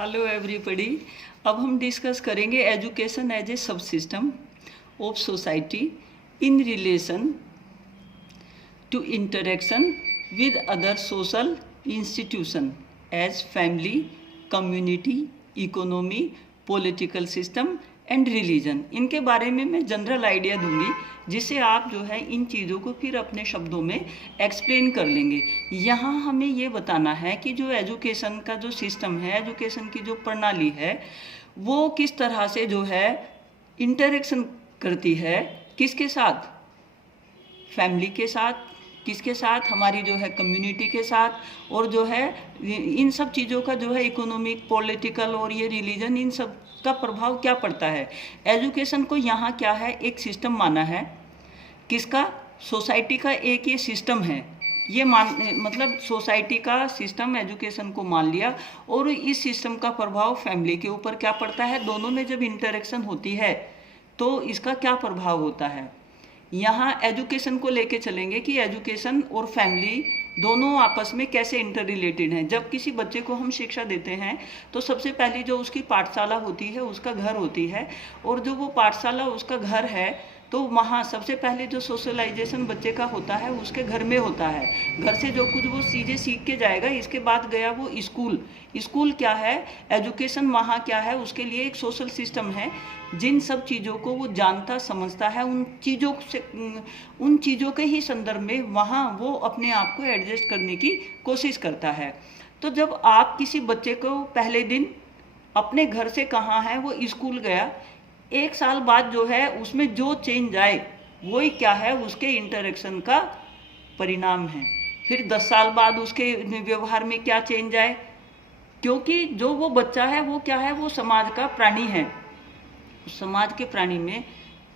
Hello everybody. अब हम discuss करेंगे education as a sub system of society in relation to interaction with other social institution as family, community, economy, political system and religion. इनके बारे में मैं general idea दूंगी जिससे आप जो है इन चीज़ों को फिर अपने शब्दों में एक्सप्लेन कर लेंगे। यहाँ हमें ये बताना है कि जो एजुकेशन का जो सिस्टम है, एजुकेशन की जो प्रणाली है, वो किस तरह से जो है इंटरेक्शन करती है, किसके साथ, फैमिली के साथ, किसके साथ, हमारी जो है कम्युनिटी के साथ, और जो है इन सब चीज़ों का जो है इकोनॉमिक, पॉलिटिकल और ये रिलीजन, इन सब का प्रभाव क्या पड़ता है। एजुकेशन को यहाँ क्या है, एक सिस्टम माना है। किसका? सोसाइटी का एक ये सिस्टम है। ये मतलब सोसाइटी का सिस्टम एजुकेशन को मान लिया, और इस सिस्टम का प्रभाव फैमिली के ऊपर क्या पड़ता है। दोनों में जब इंटरेक्शन होती है तो इसका क्या प्रभाव होता है। यहाँ एजुकेशन को लेके चलेंगे कि एजुकेशन और फैमिली दोनों आपस में कैसे इंटर रिलेटेड हैं। जब किसी बच्चे को हम शिक्षा देते हैं तो सबसे पहली जो उसकी पाठशाला होती है उसका घर होती है, और जो वो पाठशाला उसका घर है तो वहाँ सबसे पहले जो सोशलाइजेशन बच्चे का होता है उसके घर में होता है। घर से जो कुछ वो चीज़ें सीख के जाएगा, इसके बाद गया वो स्कूल। स्कूल क्या है, एजुकेशन वहाँ क्या है, उसके लिए एक सोशल सिस्टम है। जिन सब चीज़ों को वो जानता समझता है, उन चीज़ों के ही संदर्भ में वहाँ वो अपने आप को एडजस्ट करने की कोशिश करता है। तो जब आप किसी बच्चे को पहले दिन अपने घर से कहाँ है वो स्कूल गया, एक साल बाद जो है उसमें जो चेंज आए वही क्या है, उसके इंटरेक्शन का परिणाम है। फिर 10 साल बाद उसके व्यवहार में क्या चेंज आए, क्योंकि जो वो बच्चा है वो क्या है, वो समाज का प्राणी है। समाज के प्राणी में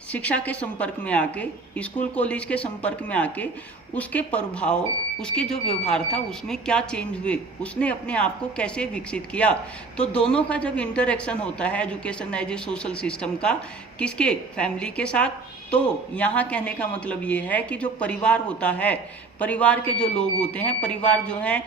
शिक्षा के संपर्क में आके, स्कूल कॉलेज के संपर्क में आके उसके प्रभाव, उसके जो व्यवहार था उसमें क्या चेंज हुए, उसने अपने आप को कैसे विकसित किया। तो दोनों का जब इंटरेक्शन होता है education as a social system का, किसके, फैमिली के साथ, तो यहाँ कहने का मतलब ये है कि जो परिवार होता है, परिवार के जो लोग होते हैं, परिवार जो है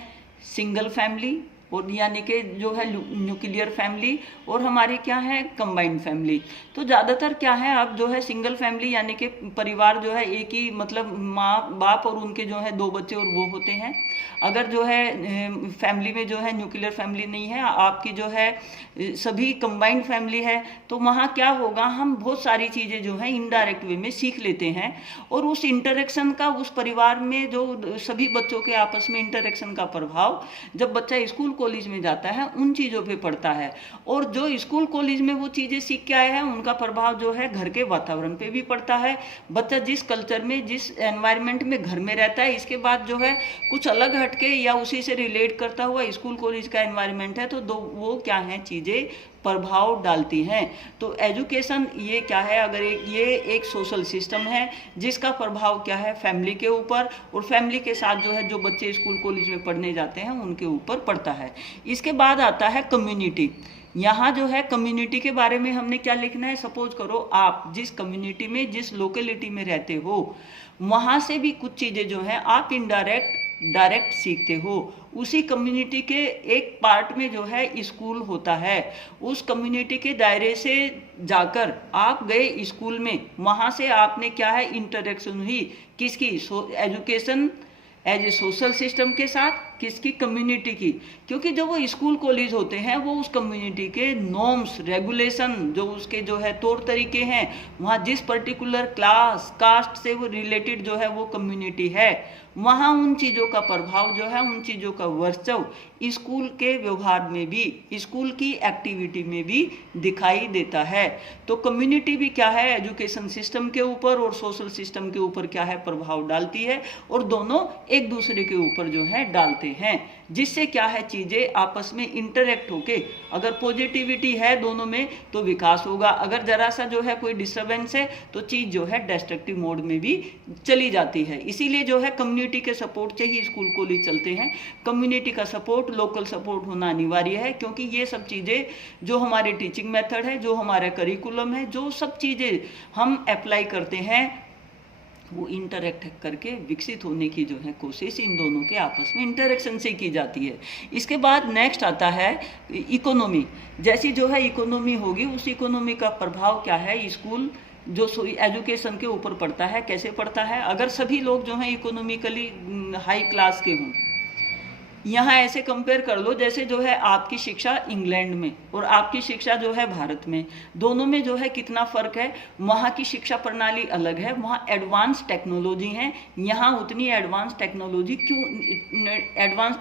सिंगल फैमिली और यानी कि जो है न्यूक्लियर फैमिली, और हमारी क्या है कंबाइंड फैमिली। तो ज़्यादातर क्या है, अब जो है सिंगल फैमिली यानी कि परिवार जो है एक ही, मतलब माँ बाप और उनके जो है 2 बच्चे और वो होते हैं। अगर जो है फैमिली में जो है न्यूक्लियर फैमिली नहीं है, आपकी जो है सभी कंबाइंड फैमिली है, तो वहाँ क्या होगा, हम बहुत सारी चीज़ें जो है इनडायरेक्ट वे में सीख लेते हैं। और उस इंटरेक्शन का, उस परिवार में जो सभी बच्चों के आपस में इंटरेक्शन का प्रभाव जब बच्चा स्कूल कॉलेज में जाता है उन चीज़ों पे पड़ता है। और जो स्कूल कॉलेज में वो चीज़ें सीख के आए हैं उनका प्रभाव जो है घर के वातावरण पे भी पड़ता है। बच्चा जिस कल्चर में, जिस एनवायरनमेंट में घर में रहता है, इसके बाद जो है कुछ अलग हटके या उसी से रिलेट करता हुआ स्कूल कॉलेज का एनवायरनमेंट है, तो वो क्या है, चीज़ें प्रभाव डालती हैं। तो एजुकेशन ये क्या है, अगर ये एक सोशल सिस्टम है जिसका प्रभाव क्या है फैमिली के ऊपर, और फैमिली के साथ जो है जो बच्चे स्कूल कॉलेज में पढ़ने जाते हैं उनके ऊपर पड़ता है। इसके बाद आता है कम्युनिटी। यहाँ जो है कम्युनिटी के बारे में हमने क्या लिखना है, सपोज करो आप जिस कम्युनिटी में, जिस लोकेलिटी में रहते हो, वहाँ से भी कुछ चीज़ें जो हैं आप डायरेक्ट सीखते हो। उसी कम्युनिटी के एक पार्ट में जो है स्कूल होता है, उस कम्युनिटी के दायरे से जाकर आप गए स्कूल में, वहाँ से आपने क्या है इंटरेक्शन हुई, किसकी, education as a social system के साथ, किसकी, कम्युनिटी की। क्योंकि जो वो स्कूल कॉलेज होते हैं वो उस कम्युनिटी के नॉर्म्स, रेगुलेशन, जो उसके जो है तौर तरीके हैं, वहाँ जिस पर्टिकुलर क्लास, कास्ट से वो रिलेटेड जो है वो कम्युनिटी है, वहाँ उन चीज़ों का प्रभाव जो है, उन चीज़ों का वर्चस्व स्कूल के व्यवहार में भी, स्कूल की एक्टिविटी में भी दिखाई देता है। तो कम्युनिटी भी क्या है, एजुकेशन सिस्टम के ऊपर और सोशल सिस्टम के ऊपर क्या है, प्रभाव डालती है, और दोनों एक दूसरे के ऊपर जो है डालते हैं, जिससे क्या है चीज़ें आपस में इंटरेक्ट होके, अगर पॉजिटिविटी है दोनों में तो विकास होगा, अगर जरा सा जो है कोई डिस्टर्बेंस है तो चीज़ जो है डिस्ट्रक्टिव मोड में भी चली जाती है। इसीलिए जो है कम्युनिटी के सपोर्ट से ही स्कूल कॉलेज चलते हैं। कम्युनिटी का सपोर्ट, लोकल सपोर्ट होना अनिवार्य है, क्योंकि ये सब चीज़ें जो हमारे टीचिंग मेथड है, जो हमारा करिकुलम है, जो सब चीज़ें हम अप्लाई करते हैं वो इंटरेक्ट करके विकसित होने की जो है कोशिश इन दोनों के आपस में इंटरेक्शन से की जाती है। इसके बाद नेक्स्ट आता है इकोनॉमी। जैसी जो है इकोनॉमी होगी, उस इकोनॉमी का प्रभाव क्या है स्कूल जो एजुकेशन के ऊपर पड़ता है, कैसे पड़ता है। अगर सभी लोग जो हैं इकोनॉमिकली हाई क्लास के हों, यहाँ ऐसे कंपेयर कर लो जैसे जो है आपकी शिक्षा इंग्लैंड में और आपकी शिक्षा जो है भारत में, दोनों में जो है कितना फ़र्क है। वहाँ की शिक्षा प्रणाली अलग है, वहाँ एडवांस टेक्नोलॉजी है, यहाँ उतनी एडवांस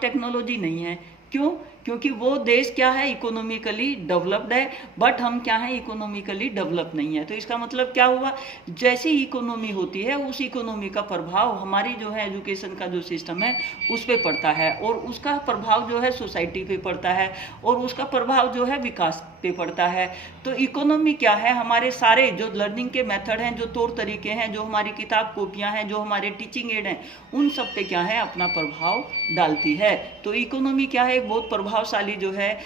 टेक्नोलॉजी नहीं है। क्यों? क्योंकि वो देश क्या है, इकोनॉमिकली डेवलप्ड है, बट हम क्या है, इकोनॉमिकली डेवलप नहीं है। तो इसका मतलब क्या हुआ, जैसी इकोनॉमी होती है उस इकोनॉमी का प्रभाव हमारी जो है एजुकेशन का जो सिस्टम है उस पर पड़ता है, और उसका प्रभाव जो है सोसाइटी पे पड़ता है, और उसका प्रभाव जो है विकास पे पड़ता है। तो इकोनॉमी क्या है, हमारे सारे जो लर्निंग के मेथड हैं, जो तौर तरीके हैं, जो हमारी किताब कॉपियाँ हैं, जो हमारे टीचिंग एड हैं, उन सब पे क्या है अपना प्रभाव डालती है। तो इकोनॉमी क्या है, एक बहुत प्रभावशाली जो है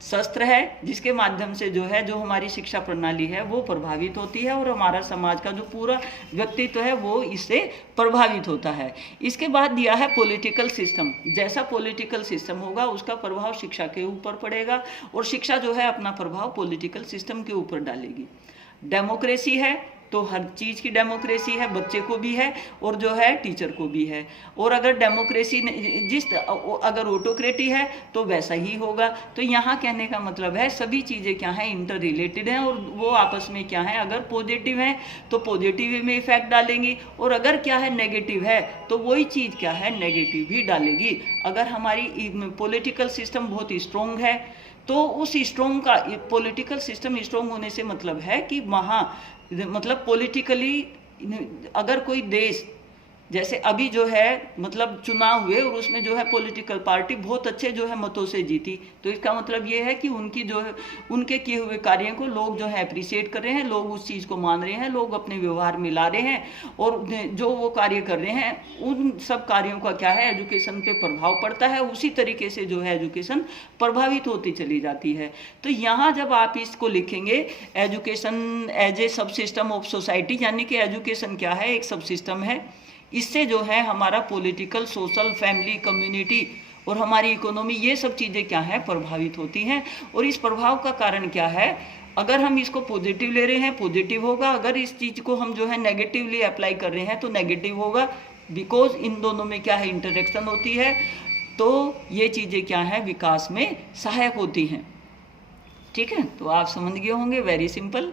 शस्त्र है, जिसके माध्यम से जो है जो हमारी शिक्षा प्रणाली है वो प्रभावित होती है, और हमारा समाज का जो पूरा व्यक्तित्व है वो इससे प्रभावित होता है। इसके बाद दिया है पॉलिटिकल सिस्टम। जैसा पॉलिटिकल सिस्टम होगा उसका प्रभाव शिक्षा के ऊपर पड़ेगा, और शिक्षा जो है अपना प्रभाव पॉलिटिकल सिस्टम के ऊपर डालेगी। डेमोक्रेसी है तो हर चीज़ की डेमोक्रेसी है, बच्चे को भी है और जो है टीचर को भी है। और अगर डेमोक्रेसी अगर ऑटोक्रेटी है तो वैसा ही होगा। तो यहाँ कहने का मतलब है सभी चीज़ें क्या हैं, इंटर रिलेटेड हैं, और वो आपस में क्या है, अगर पॉजिटिव है तो पॉजिटिव में इफेक्ट डालेंगी, और अगर क्या है नेगेटिव है तो वही चीज़ क्या है नेगेटिव भी डालेगी। अगर हमारी पॉलिटिकल सिस्टम बहुत स्ट्रोंग है तो उस स्ट्रोंग का पॉलिटिकल सिस्टम स्ट्रोंग होने से मतलब है कि वहाँ मतलब पॉलिटिकली अगर कोई देश, जैसे अभी जो है मतलब चुनाव हुए और उसमें जो है पॉलिटिकल पार्टी बहुत अच्छे जो है मतों से जीती, तो इसका मतलब ये है कि उनकी जो है उनके किए हुए कार्यों को लोग जो है अप्रिशिएट कर रहे हैं, लोग उस चीज़ को मान रहे हैं, लोग अपने व्यवहार में ला रहे हैं, और जो वो कार्य कर रहे हैं उन सब कार्यों का क्या है एजुकेशन पे प्रभाव पड़ता है। उसी तरीके से जो है एजुकेशन प्रभावित होती चली जाती है। तो यहाँ जब आप इसको लिखेंगे education as a sub system of society, यानी कि एजुकेशन क्या है, एक सब सिस्टम है, इससे जो है हमारा पॉलिटिकल, सोशल, फैमिली, कम्युनिटी और हमारी इकोनॉमी, ये सब चीज़ें क्या है प्रभावित होती हैं। और इस प्रभाव का कारण क्या है, अगर हम इसको पॉजिटिव ले रहे हैं पॉजिटिव होगा, अगर इस चीज़ को हम जो है नेगेटिवली अप्लाई कर रहे हैं तो नेगेटिव होगा, बिकॉज इन दोनों में क्या है इंटरेक्शन होती है। तो ये चीज़ें क्या है विकास में सहायक होती हैं। ठीक है, तो आप समझ गए होंगे, वेरी सिंपल।